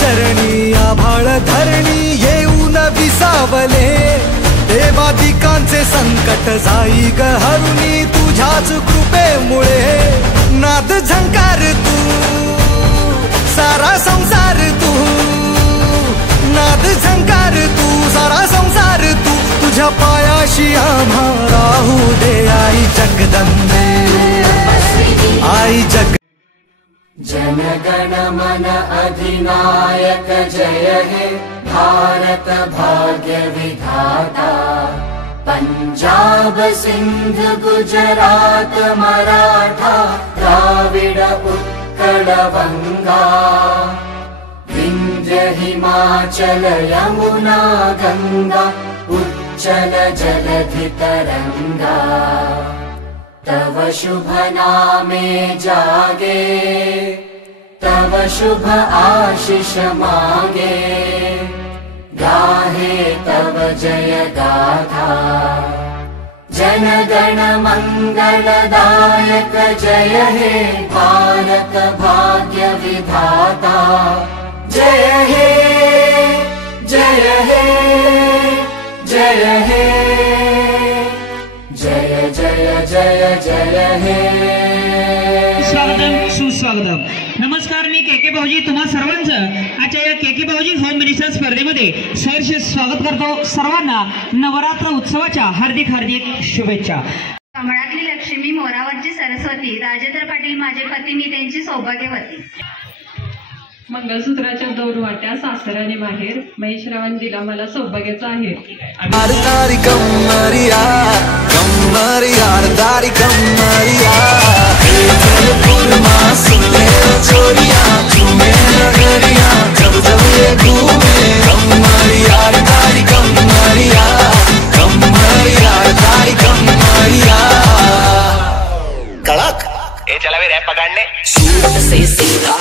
चरणी आभाळ धरणी येऊन विसावले देवादिकांचे संकट जाई ग हरुणी तुझ्याच कृपेमुळे नाद झंकार तू सारा संसार तू नाद झंकार तू सारा संसार तू तुझ्या पायाशी आम्हा राहू दे आई जगदंबे आई जग जनगण मन अधिनायक जय हे भारत भाग्य विधाता पंजाब सिंध गुजरात मराठा द्राविड उत्कल वंगा विंध्य हिमाचल यमुना गंगा उच्चल जलधि तरंगा तव शुभ नामे जागे तव शुभ आशीष मागे गाहे तव जय गाथा जनगण मंगलदायक जय हे भारत भाग्य विधाता जय हे जय हे जय हे जय जय जय जय हे। स्वागतम सुस्वागतम। नमस्कार, मी केके भाऊजी तुम्हा सर्वांचं आजच्या या केके भाऊजी होम मिनिस्टर स्पर्धेमध्ये सहर्ष स्वागत करतो। सर्वांना नवरात्र उत्सवाच्या हार्दिक हार्दिक शुभेच्छा। कमळातली लक्ष्मी मोरावरची सरस्वती राजेंद्र पाटील माझे पती मी त्यांची सौभाग्यवती। मंगळसूत्राच्या 2 वाट्या सासराने बाहेर महेशरावांनी दिला मला सौभाग्याचा आहे। अर्धारी कमरिया कमरिया अर्धारी कमरिया छोरिया घूमे नगरिया जब जब ये घूमे कमरिया अर्धारी कमरिया कमरिया अर्धारी कमरिया कड़क ये चला भी रैप पकड़ने सूरत से सीधा